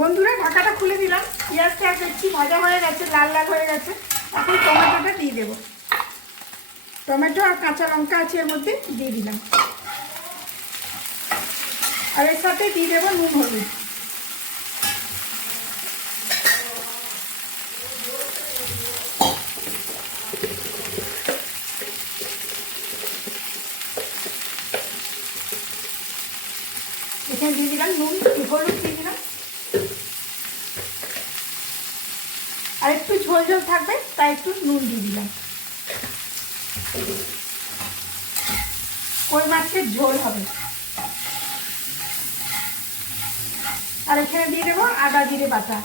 বন্ধুরা ঢাকাটা খুলে দিলাম। পেঁয়াজটা দেখছি ভাজা হয়ে গেছে, লাল লাল হয়ে গেছে। এখন টমেটোটা দিয়ে দেবো। টমেটো আর কাঁচা লঙ্কা আছে এর মধ্যে, দিয়ে দিলাম। আর এর সাথে দিয়ে দেবো নুন হলুদ। এখানে দিয়ে দিলাম নুন হলুদ দিয়ে দিলাম। আর একটু ঝোল ঝোল থাকবে তাই একটু নুন দিয়ে দিলাম। কই মাছের ঝোল হবে। আর এখানে দিয়ে দেবো আদা জিরে বাটা।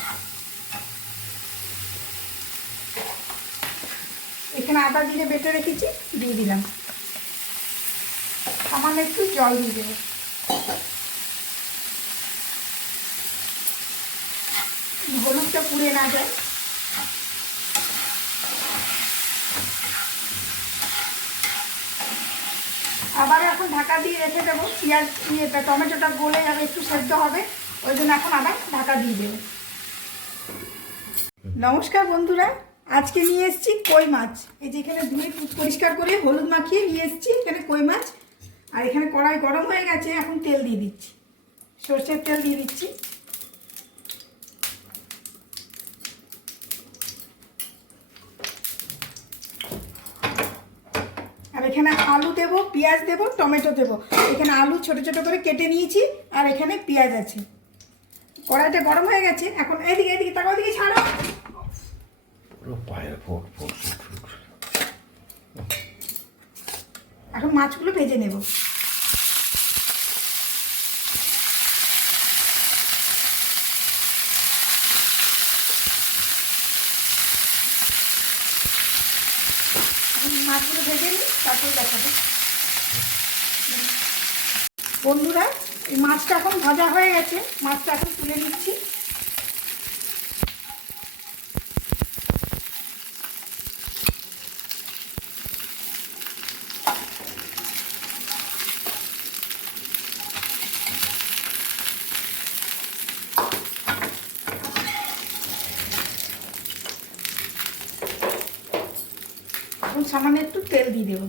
এখানে আদা জিরে বেটে রেখেছি, দিয়ে দিলাম। সামান্য একটু জল দিয়ে দেবো। হলুদটা পুড়ে না যায়। আবার এখন ঢাকা দিয়ে রেখে দেবো। পেঁয়াজ টমেটোটা গলে যাবে, একটু সেদ্ধ হবে, ওই জন্য এখন আবার ঢাকা দিয়ে দেবো। নমস্কার বন্ধুরা, আজকে নিয়ে এসেছি কই মাছ। এই যে এখানে ধুয়ে পরিষ্কার করে হলুদ মাখিয়ে নিয়ে এসেছি এখানে কই মাছ। আর এখানে কড়াই গরম হয়ে গেছে, এখন তেল দিয়ে দিচ্ছি। সরষের তেল দিয়ে দিচ্ছি। আর এখানে আলু দেবো, পেঁয়াজ দেবো, টমেটো দেবো। এখানে আলু ছোট ছোট করে কেটে নিয়েছি, আর এখানে পেঁয়াজ আছে। কড়াইটা গরম হয়ে গেছে, এখন এদিকে এদিকে তাকাও, ওদিকে ছাড়ো। এখন মাছগুলো ভেজে নেব। মাছগুলো ভেজে নিই, তারপরে দেখাবো। বন্ধুরা এই মাছটা এখন ভাজা হয়ে গেছে, মাছটা এখন তুলে নিচ্ছি। এখন সামান্য একটু তেল দিয়ে দেবো।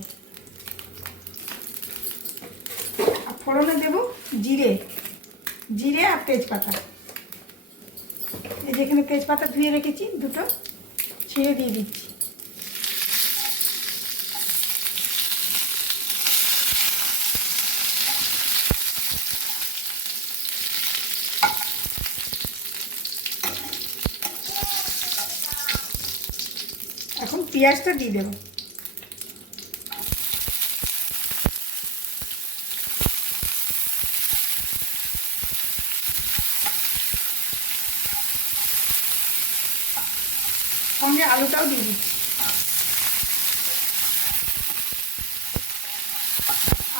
আর ফোড়নে দেবো জিরে জিরে আর তেজপাতা। এই যেখানে তেজপাতা ধুয়ে রেখেছি দুটো, ছিঁড়ে দিয়ে দিচ্ছি। এখন পেঁয়াজটা দিয়ে দেবো। সঙ্গে আলুটাও দিয়ে দিচ্ছি।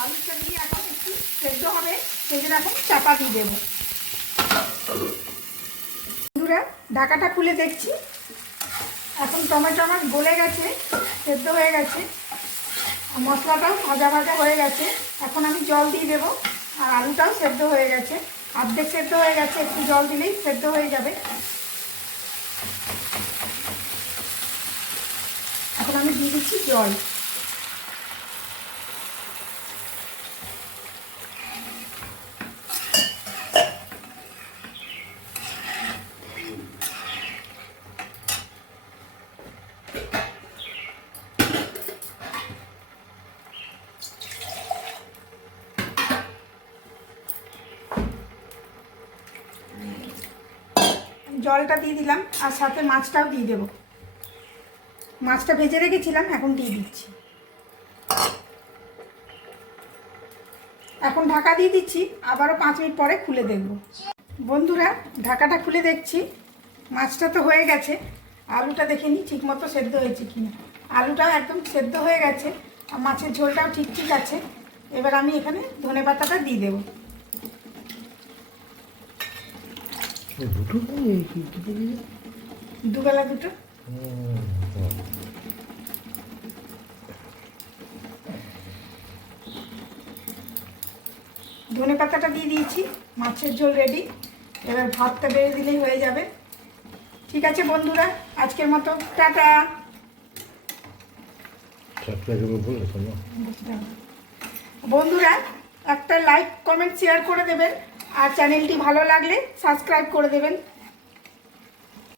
আলুটা দিয়ে এখন একটু সেদ্ধ হবে, সেই জন্য এখন চাপা দিয়ে দেবো। বন্ধুরা ঢাকাটা খুলে দেখছি, এখন টমেটো আমার গলে গেছে, সেদ্ধ হয়ে গেছে, আর মশলাটাও ভাজা ভাজা হয়ে গেছে। এখন আমি জল দিয়ে দেবো। আর আলুটাও সেদ্ধ হয়ে গেছে, অর্ধেক সেদ্ধ হয়ে গেছে, একটু জল দিলেই সেদ্ধ হয়ে যাবে। এখন আমি দিয়ে দিচ্ছি জল। জলটা দিয়ে দিলাম, আর সাথে মাছটাও দিয়ে দেবো। মাছটা ভেজে রেখেছিলাম, এখন দিয়ে দিচ্ছি। এখন ঢাকা দিয়ে দিচ্ছি, আবারও 5 মিনিট পরে খুলে দেখব। বন্ধুরা ঢাকাটা খুলে দেখছি, মাছটা তো হয়ে গেছে। আলুটা দেখে নিই ঠিক মতো সেদ্ধ হয়েছে কিনা। আলুটাও একদম সেদ্ধ হয়ে গেছে, আর মাছের ঝোলটাও ঠিক ঠিক আছে। এবার আমি এখানে ধনেপাতাটা দিয়ে দেবো। দুবেলা দুটো। ধনেপাতাটা দিয়ে দিয়েছি। মাছের ঝোল রেডি। এবার ভাতটা বেড়ে দিলেই হয়ে যাবে। ঠিক আছে বন্ধুরা, আজকের মতো টাটা। বন্ধুরা একটা লাইক কমেন্ট শেয়ার করে দেবেন, আর চ্যানেলটি ভালো লাগলে সাবস্ক্রাইব করে দেবেন।